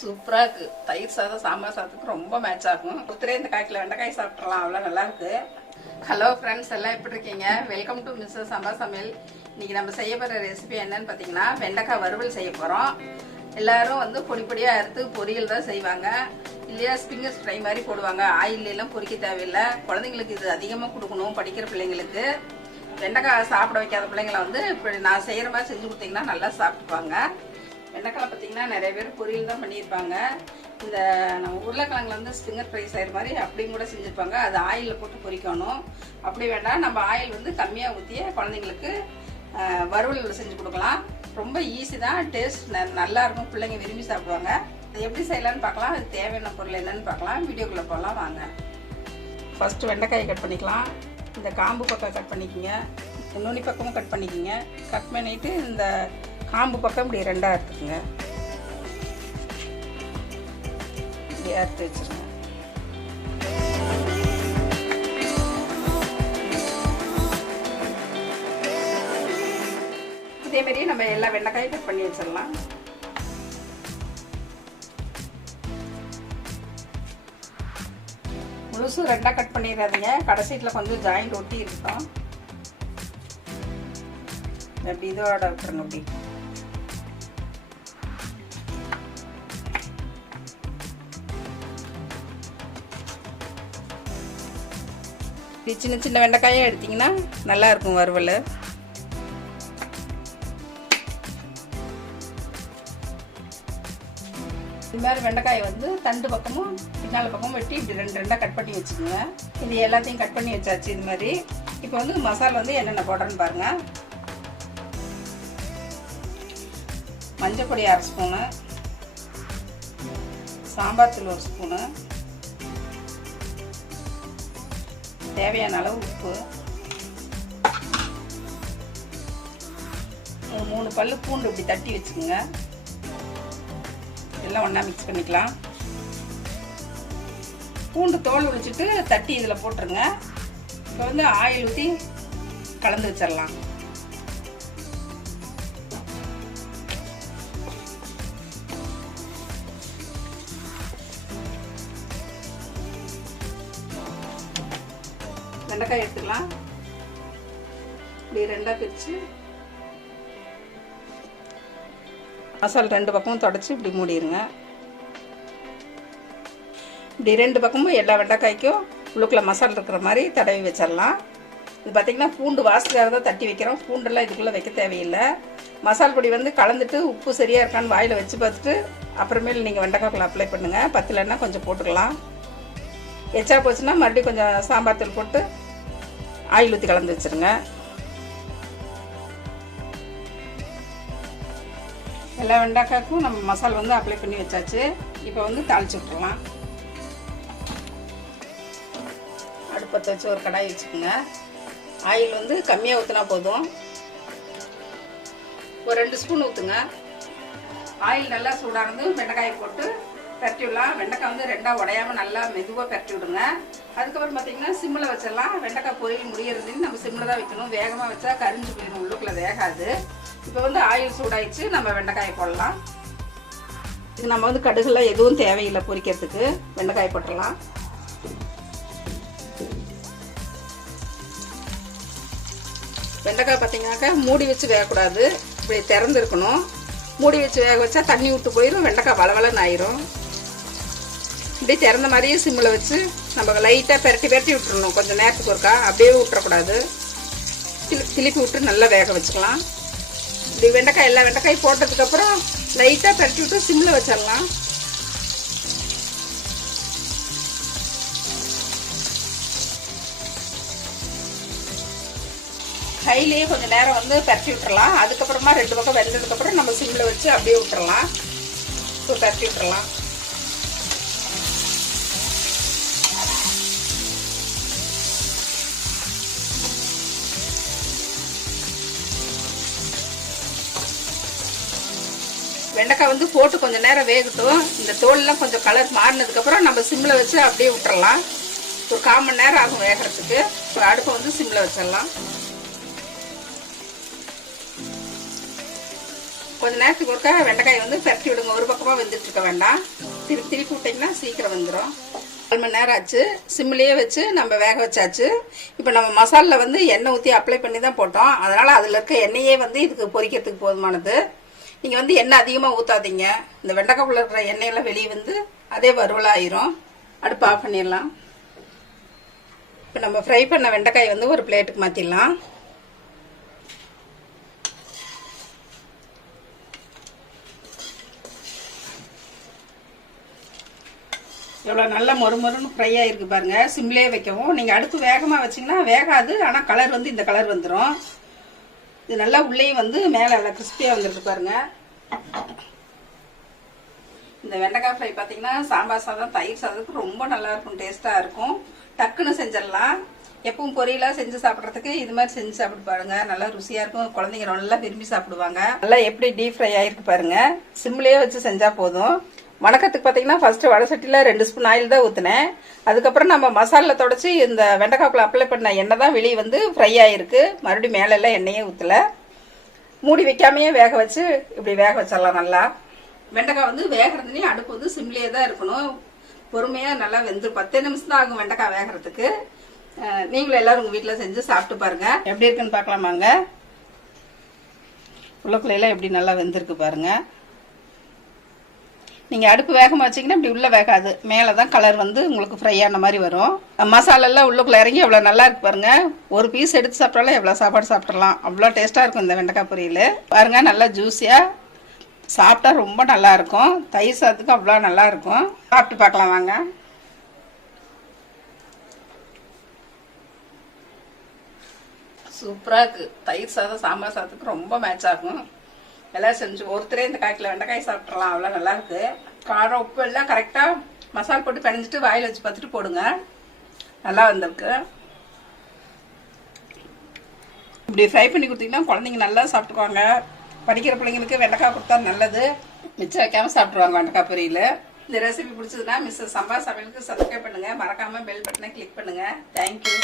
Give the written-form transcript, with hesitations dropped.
சூப்பராக இருக்குது. தயிர் சாதம் சாம்பார் சாதத்துக்கு ரொம்ப மேட்ச் ஆகும். ஒருத்தரே இந்த காய்க்கில் வெண்டைக்காய் சாப்பிட்றலாம், அவ்வளோ நல்லா இருக்கு. ஹலோ ஃப்ரெண்ட்ஸ், எல்லாம் எப்படி இருக்கீங்க? வெல்கம் டு மிஸ்ஸஸ் சம்பா சமையல். இன்னைக்கு நம்ம செய்ய போகிற ரெசிபி என்னன்னு பார்த்தீங்கன்னா வெண்டைக்காய் வறுவல் செய்ய போகிறோம். எல்லாரும் வந்து பொடி பொடியாக அறுத்து பொரியல் தான் செய்வாங்க, இல்லையா ஸ்பிங்கர் ஃப்ரை மாதிரி போடுவாங்க. ஆயிலெல்லாம் பொரிக்க தேவையில்லை. குழந்தைங்களுக்கு இது அதிகமாக கொடுக்கணும். படிக்கிற பிள்ளைங்களுக்கு வெண்டைக்காய் சாப்பிட வைக்காத பிள்ளைங்களை வந்து இப்படி நான் செய்கிற மாதிரி செஞ்சு கொடுத்தீங்கன்னா நல்லா சாப்பிட்டுப்பாங்க. வெண்டைக்காய் பார்த்தீங்கன்னா நிறைய பேர் பொரியல் தான் பண்ணியிருப்பாங்க. இந்த நம்ம உருளைக்கிழங்குல வந்து ஸ்பிங்கர் ஃப்ரை செய்கிற மாதிரி அப்படியும் கூட செஞ்சுருப்பாங்க. அது ஆயிலில் போட்டு பொரிக்கணும். அப்படி வேண்டாம், நம்ம ஆயில் வந்து கம்மியாக ஊற்றிய குழந்தைங்களுக்கு வறுவல் செஞ்சு கொடுக்கலாம். ரொம்ப ஈஸி தான், டேஸ்ட் நல்லா இருக்கும், பிள்ளைங்க விரும்பி சாப்பிடுவாங்க. அது எப்படி செய்யலான்னு பார்க்கலாம். அது தேவையான பொருள் என்னன்னு பார்க்கலாம். வீடியோக்குள்ளே போகலாம் வாங்க. ஃபஸ்ட்டு வெண்டைக்காயை கட் பண்ணிக்கலாம். இந்த காம்பு பக்கம் கட் பண்ணிக்கோங்க, நுனி பக்கமும் கட் பண்ணிக்கோங்க. கட் பண்ணிவிட்டு இந்த காம்பு பக்கம் இப்படி ரெண்டாக எடுத்துக்கோங்க. இப்படி அறுத்து வச்சுருங்க. இதேமாரி நம்ம எல்லா வெண்டைக்காயும் கட் பண்ணி வச்சிடலாம். முழுசும் ரெண்டாக கட் பண்ணிடாதீங்க, கடைசீட்டில் கொஞ்சம் ஜாயிண்ட் ஒட்டி இருக்கட்டும். அப்படி இதோட விட்டுருங்க. அப்படி சின்ன சின்ன வெண்டைக்காயாக எடுத்தீங்கன்னா நல்லா இருக்கும் வறுவல். இது மாதிரி வெண்டைக்காயை வந்து தண்டு பக்கமும் பின்னால் பக்கமும் வெட்டி இப்படி ரெண்டு ரெண்டாக கட் பண்ணி வச்சுக்கோங்க. இது எல்லாத்தையும் கட் பண்ணி வச்சாச்சு. இது மாதிரி இப்போ வந்து மசாலா வந்து என்னென்ன போடுறேன்னு பாருங்க. மஞ்சள் பொடி 1/2 ஸ்பூனு, சாம்பார் தூள் 1 ஸ்பூனு, தேவையான அளவு உப்பு, ஒரு 3 பல்லு பூண்டு இப்படி தட்டி வச்சுக்கோங்க. எல்லாம் ஒன்றா மிக்ஸ் பண்ணிக்கலாம். பூண்டு தோல் உரிச்சிட்டு தட்டி இதில் போட்டுருங்க. இப்போ வந்து ஆயில் ஊற்றி கலந்து வச்சிடலாம். வெண்டைக்காய் எடுத்துக்கலாம். இப்படி ரெண்டாக பிரித்து மசாலா 2 பக்கமும் தொடச்சி இப்படி மூடிடுங்க. இப்படி 2 பக்கமும் எல்லா வெண்டைக்காய்க்கும் உள்ளுக்குள்ள மசாலா இருக்கிற மாதிரி தடவி வச்சிடலாம். இது பார்த்திங்கன்னா பூண்டு வாசத்துக்காக தான் தட்டி வைக்கிறோம். பூண்டெல்லாம் இதுக்குள்ளே வைக்க தேவையில்லை. மசாலா பொடி வந்து கலந்துட்டு உப்பு சரியாக இருக்கான்னு வாயில் வச்சு பார்த்துட்டு அப்புறமேல் நீங்கள் வெண்டைக்காய்க்குள்ள அப்ளை பண்ணுங்கள். பத்தலைன்னா கொஞ்சம் போட்டுக்கலாம். எச்சா போச்சுன்னா மறுபடியும் கொஞ்சம் சாம்பார் தூள் போட்டு ஆயில் ஊற்றி கலந்து வச்சுருங்க. எல்லா வெண்டைக்காய்க்கும் நம்ம மசாலா வந்து அப்ளை பண்ணி வச்சாச்சு. இப்போ வந்து தாளிச்சு விட்டுறலாம். அடுப்பத்தை வச்சு ஒரு கடாய் வச்சுக்கோங்க. ஆயில் வந்து கம்மியாக ஊற்றினா போதும். ஒரு 2 ஸ்பூன் ஊற்றுங்க. ஆயில் நல்லா சூடானது வெண்டைக்காயை போட்டு பரட்டி விடலாம். வெண்டைக்காய் வந்து ரெண்டாக உடையாமல் நல்லா மெதுவாக பரட்டி விடுங்க. அதுக்கப்புறம் பார்த்தீங்கன்னா சிம்மில் வச்சிடலாம். வெண்டைக்காய் பொரியல் முடியறதுன்னு நம்ம சிம்மில் தான் வைக்கணும். வேகமாக வச்சா கரிஞ்சு போயிடும், உள்ளுக்குள்ளே வேகாது. இப்போ வந்து ஆயில் சூடாயிடுச்சு, நம்ம வெண்டைக்காயை போடலாம். இது நம்ம வந்து கடுகுலாம் எதுவும் தேவையில்லை பொரிக்கிறதுக்கு. வெண்டைக்காயை போட்டுடலாம். வெண்டைக்காய் பார்த்தீங்கன்னாக்கா மூடி வச்சு வேகக்கூடாது, இப்படி திறந்துருக்கணும். மூடி வச்சு வேக வச்சா தண்ணி விட்டு போயிடும், வெண்டைக்காய் வளவலன்னு ஆயிரும். இப்படி திறந்த மாதிரியே சிம்மில் வச்சு நம்ம லைட்டாக பெரட்டி விட்டுறணும். கொஞ்சம் நேரத்துக்கு ஒருக்கா அப்படியே விட்டுறக்கூடாது. திருப்பி விட்டு நல்லா வேக வச்சுக்கலாம். இப்படி வெண்டைக்காய் எல்லா வெண்டைக்காய் போட்டதுக்கப்புறம் லைட்டாக பெரட்டி விட்டு சிம்மில் வச்சிடலாம். கையிலேயே கொஞ்சம் நேரம் வந்து பெரட்டி விட்டுறலாம். அதுக்கப்புறமா 2 பக்கம் வெந்ததுக்கப்புறம் நம்ம சிம்மில் வச்சு அப்படியே விட்டுறலாம். இப்போ பெரட்டி விட்டுறலாம். வெண்டைக்காய் வந்து போட்டு கொஞ்சம் நேரம் வேகட்டும். இந்த தோல்லாம் கொஞ்சம் கலர் மாறினதுக்கப்புறம் நம்ம சிம்மில் வச்சு அப்படியே விட்டுறலாம். ஒரு 1/4 மணி நேரம் ஆகும் வேகிறதுக்கு. இப்போ அடுப்பை வந்து சிம்மில் வச்சிடலாம். கொஞ்ச நேரத்துக்கு ஒருக்கா வெண்டைக்காய் வந்து பரட்டி விடுங்க. ஒரு பக்கமாக வெந்துட்டு இருக்க வேண்டாம். திருப்பி விட்டிங்கன்னா சீக்கிரம் வந்துடும். 4 மணி நேரம் ஆச்சு. சிம்லேயே வச்சு நம்ம வேக வச்சாச்சு. இப்போ நம்ம மசாலில் வந்து எண்ணெய் ஊற்றி அப்ளை பண்ணி தான் போட்டோம். அதனால் அதில் இருக்க எண்ணெயே வந்து இதுக்கு பொரிக்கிறதுக்கு போதுமானது. நீங்கள் வந்து எண்ணெய் அதிகமாக ஊற்றாதீங்க. இந்த வெண்டைக்காய்க்குள்ள இருக்கிற எண்ணெயெல்லாம் வெளியே வந்து அதே வறுவலாயிரும். அடுப்பு ஆஃப் பண்ணிடலாம். இப்போ நம்ம ஃப்ரை பண்ண வெண்டைக்காய் வந்து ஒரு பிளேட்டுக்கு மாற்றிடலாம். எவ்வளோ நல்லா மொறுமொறுன்னு ஃப்ரை ஆகிருக்கு பாருங்கள். சிம்லேயே வைக்கவும். நீங்கள் அடுப்பு வேகமாக வச்சிங்கன்னா வேகாது. ஆனால் கலர் வந்து இந்த கலர் வந்துடும். இது நல்லா உள்ளேயும் வந்து மேலே நல்லா கிறிஸ்பியாக வந்துருக்கு பாருங்கள். இந்த வெண்டைக்காய் ஃப்ரை பார்த்தீங்கன்னா சாம்பார் சாதம், தயிர் சாதத்துக்கு ரொம்ப நல்லாயிருக்கும். டேஸ்ட்டாக இருக்கும். டக்குன்னு செஞ்சிடலாம். எப்பவும் பொரியலாக செஞ்சு சாப்பிட்றதுக்கு இது மாதிரி செஞ்சு சாப்பிட்டு பாருங்க. நல்லா ருசியாக இருக்கும். குழந்தைங்க நல்லா விரும்பி சாப்பிடுவாங்க. நல்லா எப்படி டீப் ஃப்ரை ஆகிருக்கு பாருங்கள். சிம்லேயே வச்சு செஞ்சால் போதும். வணக்கத்துக்கு பார்த்தீங்கன்னா ஃபஸ்ட்டு வடை சட்டியில் 2 ஸ்பூன் ஆயில் தான் ஊற்றினேன். அதுக்கப்புறம் நம்ம மசாலா தொடச்சி இந்த வெண்டைக்காய்க்குள்ள அப்ளை பண்ண எண்ணெய் தான் வெளியே வந்து ஃப்ரை ஆகிருக்கு. மறுபடியும் மேலெல்லாம் எண்ணெயே ஊற்றலை. மூடி வைக்காமையே வேக வச்சு இப்படி வேக வச்சிடலாம். நல்லா வெண்டைக்காய் வந்து வேகிறதுலேயும் அடுப்பு வந்து சிம்லேயே தான் இருக்கணும். பொறுமையாக நல்லா வெந்து 10 நிமிஷம் தான் ஆகும் வெண்டைக்காய் வேகிறதுக்கு. நீங்களும் எல்லாரும் உங்கள் வீட்டில் செஞ்சு சாப்பிட்டு பாருங்கள். எப்படி இருக்குன்னு பார்க்கலாமாங்க. உள்ளக்குள்ளையெல்லாம் எப்படி நல்லா வெந்திருக்கு பாருங்கள். நீங்கள் அடுப்பு வேகமாக வச்சிங்கன்னா இப்படி உள்ளே வேகாது. மேலே தான் கலர் வந்து உங்களுக்கு ஃப்ரை ஆன மாதிரி வரும். மசாலெல்லாம் உள்ளுக்குள்ளே இறங்கி எவ்வளோ நல்லா இருக்கு பாருங்கள். ஒரு பீஸ் எடுத்து சாப்பிட்டாலும் எவ்வளோ சாப்பாடு சாப்பிட்றலாம். அவ்வளோ டேஸ்ட்டாக இருக்கும் இந்த வெண்டைக்காய் பொரியல். பாருங்கள் நல்லா ஜூஸியாக சாப்பிட்டா ரொம்ப நல்லா இருக்கும். தயிர் சாதத்துக்கு அவ்வளோ நல்லா இருக்கும். சாப்பிட்டு பார்க்கலாம் வாங்க. சூப்பராக இருக்குது. தயிர் சாதம் சாம்பார் சாதத்துக்கு ரொம்ப மேட்ச் ஆகும். எல்லாம் செஞ்சு ஒருத்தரே இந்த காய்க்கில் வெண்டைக்காய் சாப்பிட்றலாம். அவ்வளோ நல்லா இருக்கு. காரம் உப்பு எல்லாம் கரெக்டாக மசாலா போட்டு பிணைஞ்சிட்டு வாயில் வச்சு பார்த்துட்டு போடுங்க. நல்லா வந்திருக்கு. இப்படி ஃப்ரை பண்ணி கொடுத்தீங்கன்னா குழந்தைங்க நல்லா சாப்பிட்டுக்குவாங்க. படிக்கிற பிள்ளைங்களுக்கு வெண்டைக்காய் கொடுத்தா நல்லது. மிச்சம் வைக்காமல் சாப்பிட்ருவாங்க வெண்டைக்காய் பொரியல். இந்த ரெசிபி பிடிச்சதுன்னா மிஸ்ஸஸ் சம்பா சமையலுக்கு சப்ஸ்கிரைப் பண்ணுங்கள். மறக்காமல் பெல் பட்டனை கிளிக் பண்ணுங்கள். தேங்க்யூ.